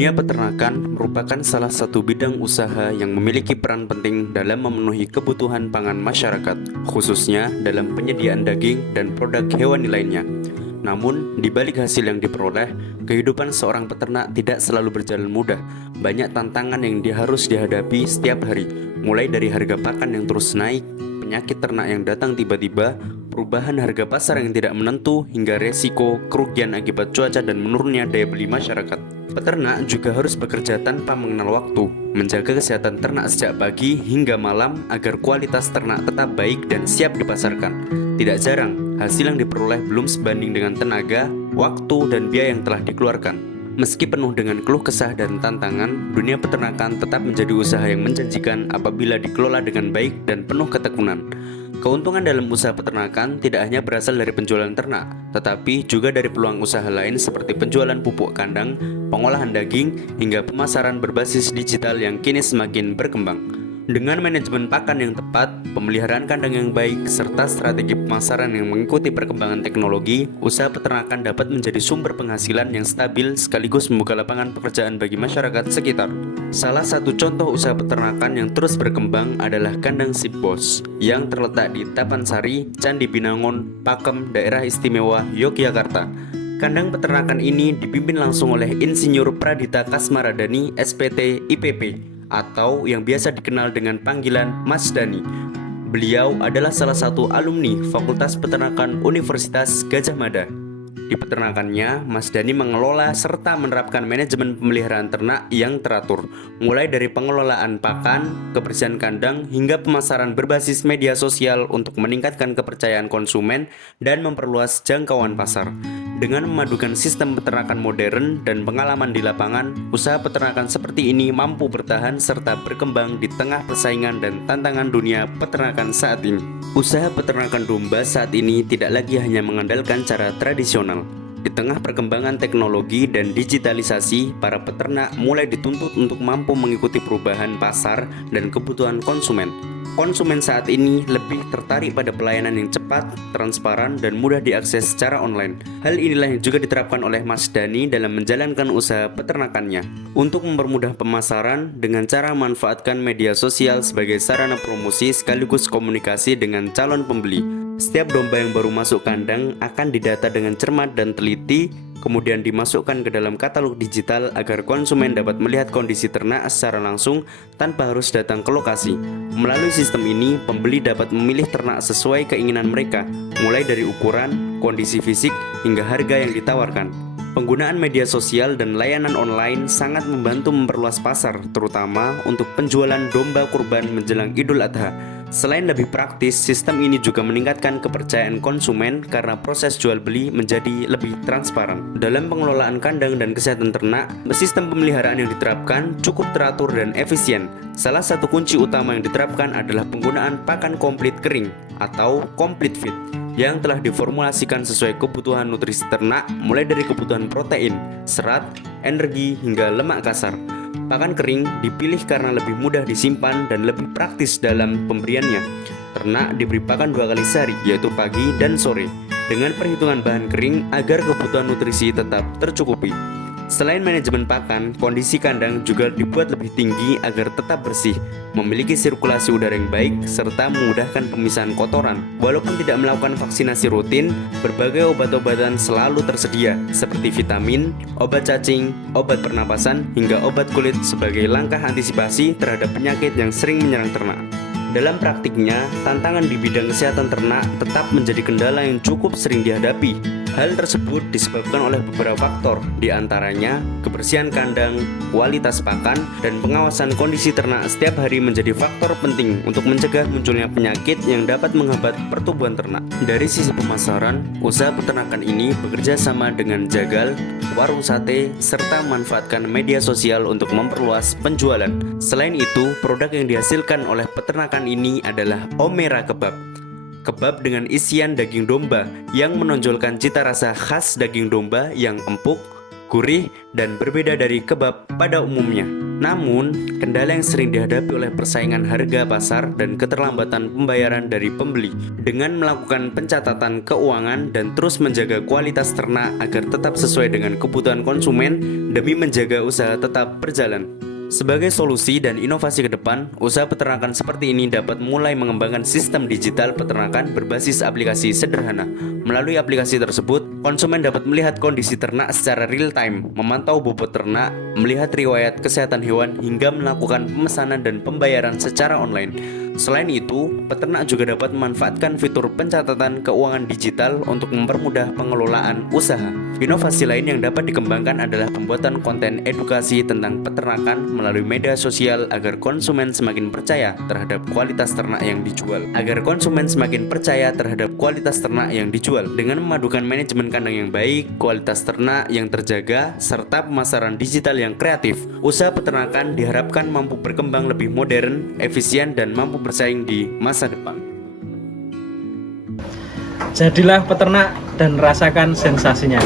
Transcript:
Dunia peternakan merupakan salah satu bidang usaha yang memiliki peran penting dalam memenuhi kebutuhan pangan masyarakat, khususnya dalam penyediaan daging dan produk hewani lainnya. Namun, di balik hasil yang diperoleh, kehidupan seorang peternak tidak selalu berjalan mudah. Banyak tantangan yang harus dihadapi setiap hari, mulai dari harga pakan yang terus naik, penyakit ternak yang datang tiba-tiba, perubahan harga pasar yang tidak menentu, hingga resiko kerugian akibat cuaca dan menurunnya daya beli masyarakat. Peternak juga harus bekerja tanpa mengenal waktu, menjaga kesehatan ternak sejak pagi hingga malam agar kualitas ternak tetap baik dan siap dipasarkan. Tidak jarang, hasil yang diperoleh belum sebanding dengan tenaga, waktu, dan biaya yang telah dikeluarkan. Meski penuh dengan keluh kesah dan tantangan, dunia peternakan tetap menjadi usaha yang menjanjikan apabila dikelola dengan baik dan penuh ketekunan. Keuntungan dalam usaha peternakan tidak hanya berasal dari penjualan ternak, tetapi juga dari peluang usaha lain seperti penjualan pupuk kandang, pengolahan daging, hingga pemasaran berbasis digital yang kini semakin berkembang. Dengan manajemen pakan yang tepat, pemeliharaan kandang yang baik, serta strategi pemasaran yang mengikuti perkembangan teknologi, usaha peternakan dapat menjadi sumber penghasilan yang stabil sekaligus membuka lapangan pekerjaan bagi masyarakat sekitar. Salah satu contoh usaha peternakan yang terus berkembang adalah kandang Sipbos yang terletak di Tapansari, Candi Binangun, Pakem, Daerah Istimewa Yogyakarta. Kandang peternakan ini dipimpin langsung oleh Insinyur Pradita Kasmaradani, SPT IPP, atau yang biasa dikenal dengan panggilan Mas Dani. Beliau adalah salah satu alumni Fakultas Peternakan Universitas Gadjah Mada. Di peternakannya, Mas Dani mengelola serta menerapkan manajemen pemeliharaan ternak yang teratur, mulai dari pengelolaan pakan, kebersihan kandang, hingga pemasaran berbasis media sosial untuk meningkatkan kepercayaan konsumen dan memperluas jangkauan pasar. Dengan memadukan sistem peternakan modern dan pengalaman di lapangan, usaha peternakan seperti ini mampu bertahan serta berkembang di tengah persaingan dan tantangan dunia peternakan saat ini. Usaha peternakan domba saat ini tidak lagi hanya mengandalkan cara tradisional. Di tengah perkembangan teknologi dan digitalisasi, para peternak mulai dituntut untuk mampu mengikuti perubahan pasar dan kebutuhan konsumen. Konsumen saat ini lebih tertarik pada pelayanan yang cepat, transparan, dan mudah diakses secara online. Hal inilah yang juga diterapkan oleh Mas Dani dalam menjalankan usaha peternakannya. Untuk mempermudah pemasaran dengan cara memanfaatkan media sosial sebagai sarana promosi sekaligus komunikasi dengan calon pembeli. Setiap domba yang baru masuk kandang akan didata dengan cermat dan teliti, kemudian dimasukkan ke dalam katalog digital agar konsumen dapat melihat kondisi ternak secara langsung tanpa harus datang ke lokasi. Melalui sistem ini, pembeli dapat memilih ternak sesuai keinginan mereka, mulai dari ukuran, kondisi fisik, hingga harga yang ditawarkan. Penggunaan media sosial dan layanan online sangat membantu memperluas pasar, terutama untuk penjualan domba kurban menjelang Idul Adha. Selain lebih praktis, sistem ini juga meningkatkan kepercayaan konsumen karena proses jual beli menjadi lebih transparan. Dalam pengelolaan kandang dan kesehatan ternak, sistem pemeliharaan yang diterapkan cukup teratur dan efisien. Salah satu kunci utama yang diterapkan adalah penggunaan pakan komplit kering atau complete feed yang telah diformulasikan sesuai kebutuhan nutrisi ternak, mulai dari kebutuhan protein, serat, energi, hingga lemak kasar. Pakan kering dipilih karena lebih mudah disimpan dan lebih praktis dalam pemberiannya. Ternak diberi pakan 2 kali sehari, yaitu pagi dan sore, dengan perhitungan bahan kering agar kebutuhan nutrisi tetap tercukupi. Selain manajemen pakan, kondisi kandang juga dibuat lebih tinggi agar tetap bersih, memiliki sirkulasi udara yang baik, serta memudahkan pemisahan kotoran. Walaupun tidak melakukan vaksinasi rutin, berbagai obat-obatan selalu tersedia, seperti vitamin, obat cacing, obat pernapasan, hingga obat kulit sebagai langkah antisipasi terhadap penyakit yang sering menyerang ternak. Dalam praktiknya, tantangan di bidang kesehatan ternak tetap menjadi kendala yang cukup sering dihadapi. Hal tersebut disebabkan oleh beberapa faktor, di antaranya kebersihan kandang, kualitas pakan, dan pengawasan kondisi ternak setiap hari menjadi faktor penting untuk mencegah munculnya penyakit yang dapat menghambat pertumbuhan ternak. Dari sisi pemasaran, usaha peternakan ini bekerja sama dengan jagal, warung sate, serta memanfaatkan media sosial untuk memperluas penjualan. Selain itu, produk yang dihasilkan oleh peternakan ini adalah Omera Kebab. Kebab dengan isian daging domba yang menonjolkan cita rasa khas daging domba yang empuk, gurih, dan berbeda dari kebab pada umumnya. Namun, kendala yang sering dihadapi oleh persaingan harga pasar dan keterlambatan pembayaran dari pembeli. Dengan melakukan pencatatan keuangan dan terus menjaga kualitas ternak agar tetap sesuai dengan kebutuhan konsumen demi menjaga usaha tetap berjalan. Sebagai solusi dan inovasi ke depan, usaha peternakan seperti ini dapat mulai mengembangkan sistem digital peternakan berbasis aplikasi sederhana. Melalui aplikasi tersebut, konsumen dapat melihat kondisi ternak secara real time, memantau bobot ternak, melihat riwayat kesehatan hewan, hingga melakukan pemesanan dan pembayaran secara online. Selain itu, peternak juga dapat memanfaatkan fitur pencatatan keuangan digital untuk mempermudah pengelolaan usaha. Inovasi lain yang dapat dikembangkan adalah pembuatan konten edukasi tentang peternakan melalui media sosial agar konsumen semakin percaya terhadap kualitas ternak yang dijual. Dengan memadukan manajemen kandang yang baik, kualitas ternak yang terjaga, serta pemasaran digital yang kreatif, usaha peternakan diharapkan mampu berkembang lebih modern, efisien, dan mampu bersaing di masa depan. Jadilah peternak dan rasakan sensasinya.